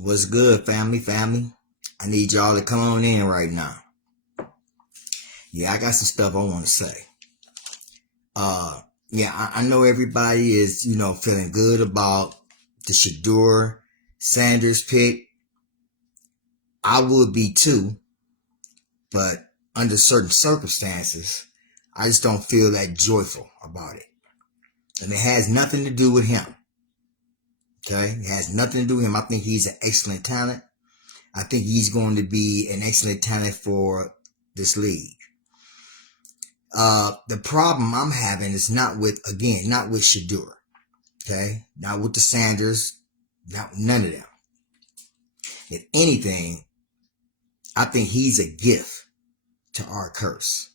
What's good, family? I need y'all to come on in right now. Yeah, I got some stuff I want to say. I know everybody is, feeling good about the Shedeur Sanders pick. I would be too, but under certain circumstances, I just don't feel that joyful about it. And it has nothing to do with him. Okay? It has nothing to do with him. I think he's an excellent talent. I think he's going to be an excellent talent for this league. The problem I'm having is not with Shedeur. Okay? Not with the Sanders. None of them. If anything, I think he's a gift to our curse.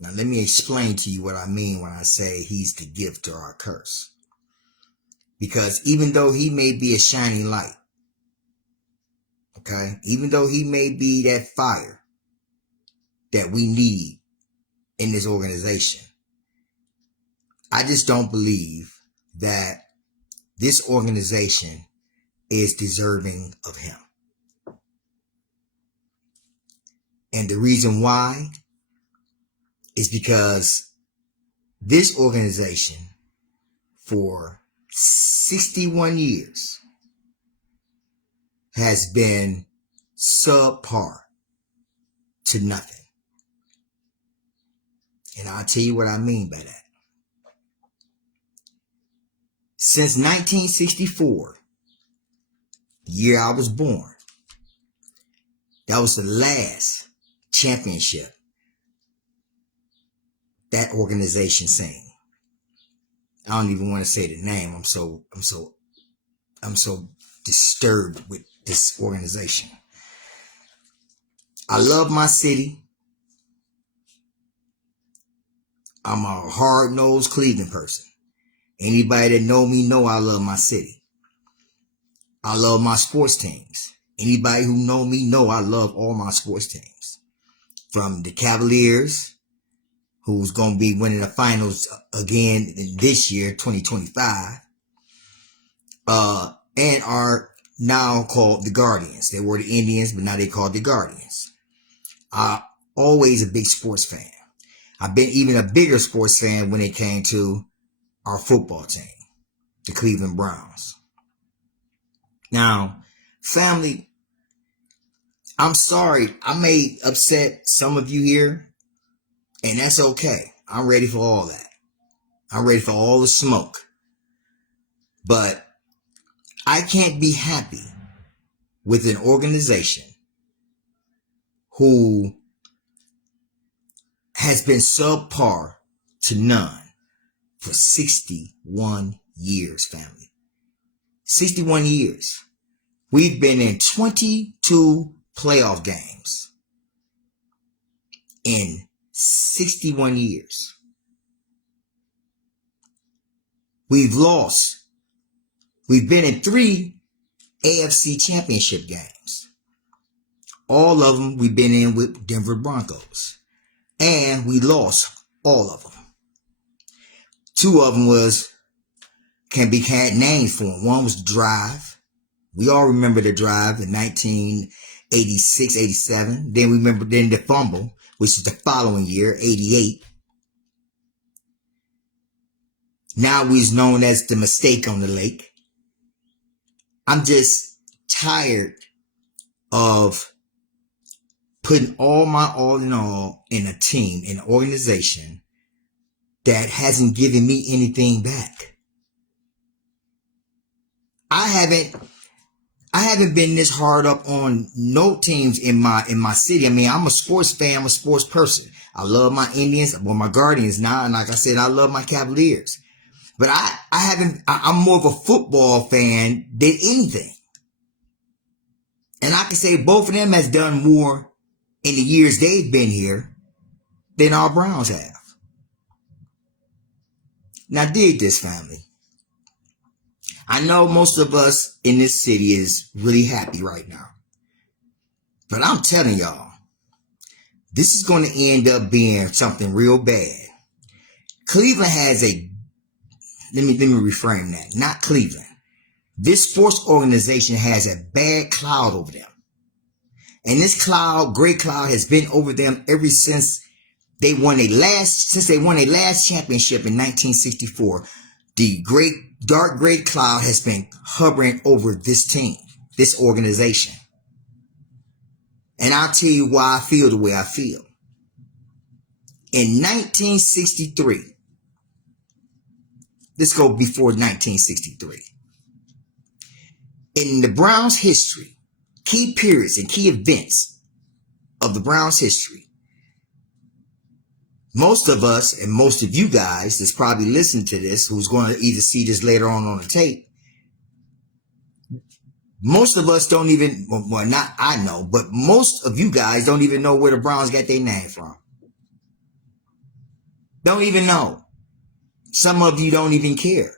Now, let me explain to you what I mean when I say he's the gift to our curse. Because even though he may be a shining light, okay, even though he may be that fire that we need in this organization, I just don't believe that this organization is deserving of him. And the reason why is because this organization for 61 years has been subpar to nothing. And I'll tell you what I mean by that. Since 1964, the year I was born, that was the last championship that organization sang. I don't even want to say the name. I'm so disturbed with this organization. I love my city. I'm a hard-nosed Cleveland person. Anybody that know me know I love my city. I love my sports teams. Anybody who know me know I love all my sports teams. From the Cavaliers, who's going to be winning the finals again this year, 2025, and are now called the Guardians. They were the Indians, but now they called the Guardians. I'm always a big sports fan. I've been even a bigger sports fan when it came to our football team, the Cleveland Browns. Now, family, I'm sorry. I may upset some of you here, and that's okay. I'm ready for all that. I'm ready for all the smoke. But I can't be happy with an organization who has been subpar to none for 61 years, family. 61 years. We've been in 22 playoff games in 61 years. We've lost. We've been in 3 AFC championship games. All of them we've been in with Denver Broncos. And we lost all of them. 2 of them can be had names for them. One was the Drive. We all remember the Drive in 1986, 87. Then we remember the Fumble, which is the following year, 88. Now he's known as the Mistake on the Lake. I'm just tired of putting all my all in all in a team, in an organization that hasn't given me anything back. I haven't been this hard up on no teams in my city. I mean, I'm a sports fan, I'm a sports person. I love my Indians, well, my Guardians now, and like I said, I love my Cavaliers. But I'm more of a football fan than anything. And I can say both of them has done more in the years they've been here than our Browns have. Now, dig this, family. I know most of us in this city is really happy right now. But I'm telling y'all, this is going to end up being something real bad. Cleveland has let me reframe that. Not Cleveland. This sports organization has a bad cloud over them. And this cloud, gray cloud, has been over them ever since they won their last championship in 1964. The dark gray cloud has been hovering over this team, this organization. And I'll tell you why I feel the way I feel. In 1963, let's go before 1963. In the Browns' history, key periods and key events of the Browns' history, most of us and most of you guys that's probably listening to this, who's going to either see this later on the tape, most of us don't even, well, not I know, but most of you guys don't even know where the Browns got their name from. Don't even know. Some of you don't even care.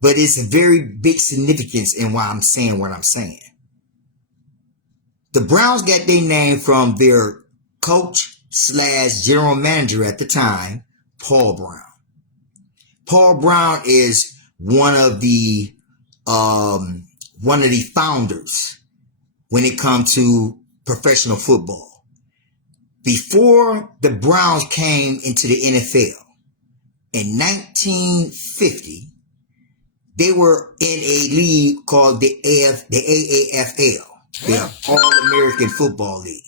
But it's a very big significance in why I'm saying what I'm saying. The Browns got their name from their coach / general manager at the time, Paul Brown. Paul Brown is one of the founders when it comes to professional football. Before the Browns came into the NFL in 1950, they were in a league called the AAFL, the All-American Football League.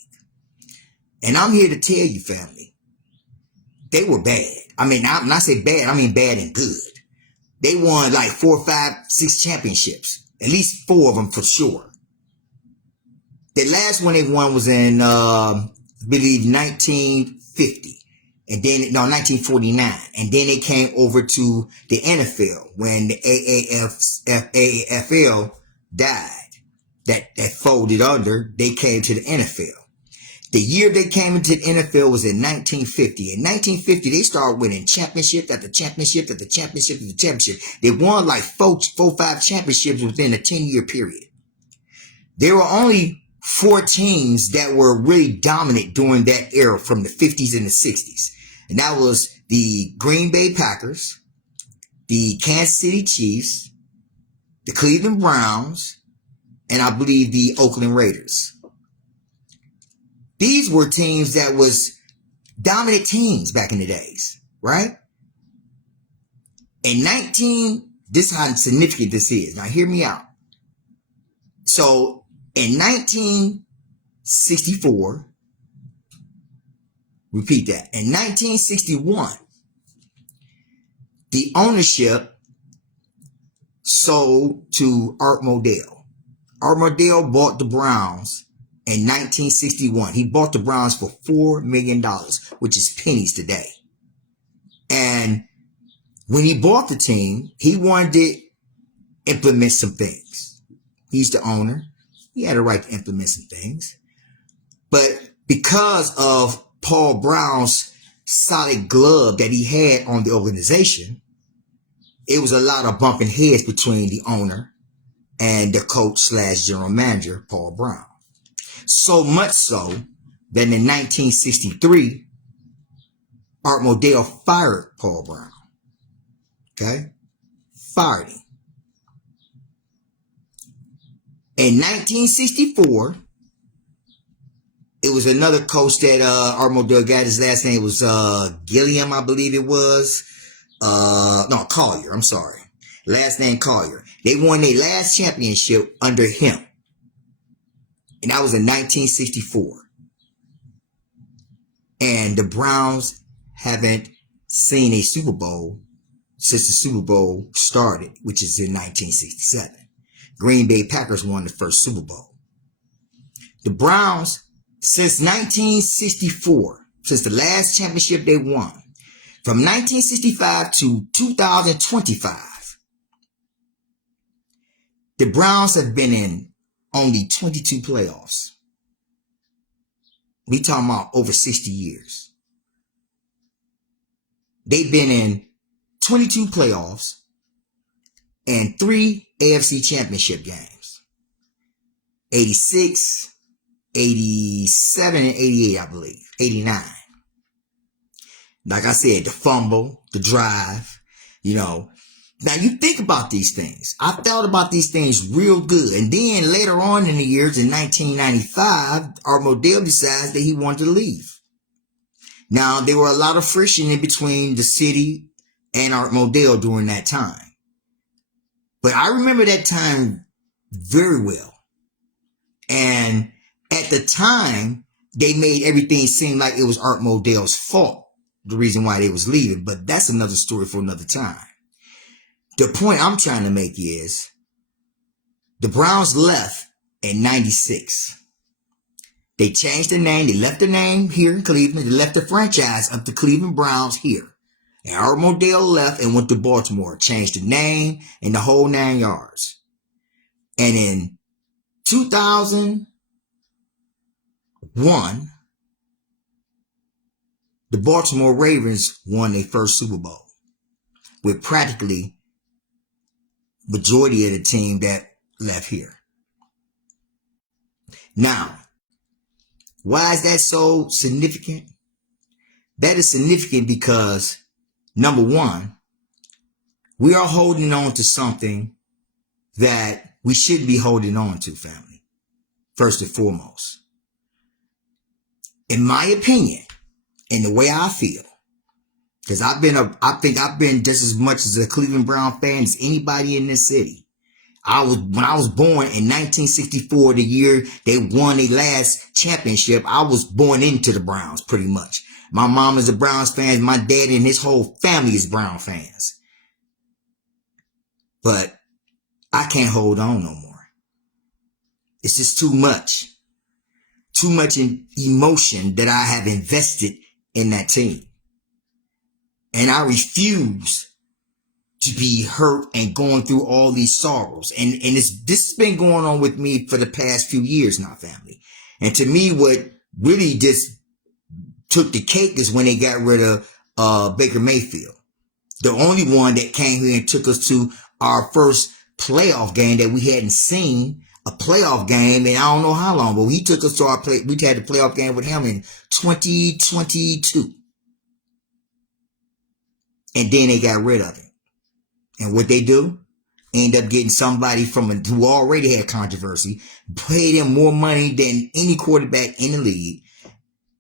And I'm here to tell you, family, they were bad. I mean, when I say bad, I mean bad and good. They won like 4, 5, 6 championships. At least 4 of them for sure. The last one they won was in, I believe, 1950. And then, 1949. And then they came over to the NFL when the AAFL died. That folded under, they came to the NFL. The year they came into the NFL was in 1950. In 1950, they started winning championship after championship after championship after championship. They won like 4, 5 championships within a 10-year period. There were only 4 teams that were really dominant during that era from the 50s and the 60s. And that was the Green Bay Packers, the Kansas City Chiefs, the Cleveland Browns, and I believe the Oakland Raiders. These were teams that was dominant teams back in the days, right? This is how significant this is. Now hear me out. So in 1964, repeat that. In 1961, the ownership sold to Art Modell. Art Modell bought the Browns in 1961. He bought the Browns for $4 million, which is pennies today. And when he bought the team, he wanted to implement some things. He's the owner. He had a right to implement some things. But because of Paul Brown's solid glove that he had on the organization, it was a lot of bumping heads between the owner and the coach / general manager, Paul Brown. So much so that in 1963, Art Modell fired Paul Brown. Okay? Fired him. In 1964, it was another coach that Art Modell got. His last name was Gilliam, I believe it was. Collier, I'm sorry. Last name Collier. They won their last championship under him. And that was in 1964. And the Browns haven't seen a Super Bowl since the Super Bowl started, which is in 1967. Green Bay Packers won the first Super Bowl. The Browns, since 1964, since the last championship they won, from 1965 to 2025, the Browns have been in only 22 playoffs. We talking about over 60 years. They've been in 22 playoffs and 3 AFC championship games. 86, 87, and 88, I believe. 89. Like I said, the fumble, the drive, Now you think about these things. I thought about these things real good. And then later on in the years, in 1995, Art Modell decides that he wanted to leave. Now, there were a lot of friction in between the city and Art Modell during that time. But I remember that time very well. And at the time, they made everything seem like it was Art Modell's fault, the reason why they was leaving. But that's another story for another time. The point I'm trying to make is the Browns left in 96. They changed the name. They left the name here in Cleveland. They left the franchise of the Cleveland Browns here. And Art Modell left and went to Baltimore, changed the name and the whole 9 yards. And in 2001, the Baltimore Ravens won their first Super Bowl with practically majority of the team that left here. Now, why is that so significant? That is significant because, number one, we are holding on to something that we should be holding on to, family, first and foremost. In my opinion, and the way I feel, because I think I've been just as much as a Cleveland Brown fan as anybody in this city. When I was born in 1964, the year they won their last championship, I was born into the Browns pretty much. My mom is a Browns fan. My dad and his whole family is Brown fans. But I can't hold on no more. It's just too much. Too much emotion that I have invested in that team. And I refuse to be hurt and going through all these sorrows. And this has been going on with me for the past few years now, family. And to me, what really just took the cake is when they got rid of Baker Mayfield. The only one that came here and took us to our first playoff game that we hadn't seen, a playoff game in I don't know how long, but he took us to we had the playoff game with him in 2022. And then they got rid of him. And what they do? End up getting somebody who already had controversy, paid him more money than any quarterback in the league.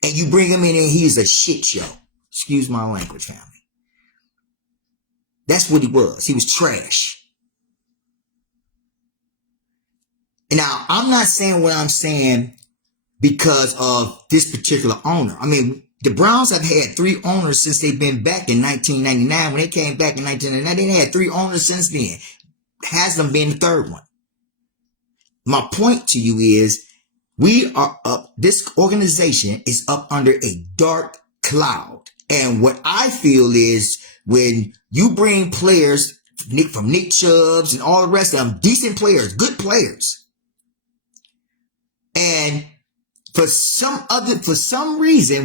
And you bring him in and he's a shit show. Excuse my language, family. That's what he was. He was trash. And now, I'm not saying what I'm saying because of this particular owner. I mean, the Browns have had 3 owners since they've been back in 1999. When they came back in 1999, they had 3 owners since then. Haslam been the 3rd one. My point to you is we are up. This organization is up under a dark cloud. And what I feel is when you bring players from Nick Chubbs and all the rest of them, decent players, good players, and for some reason,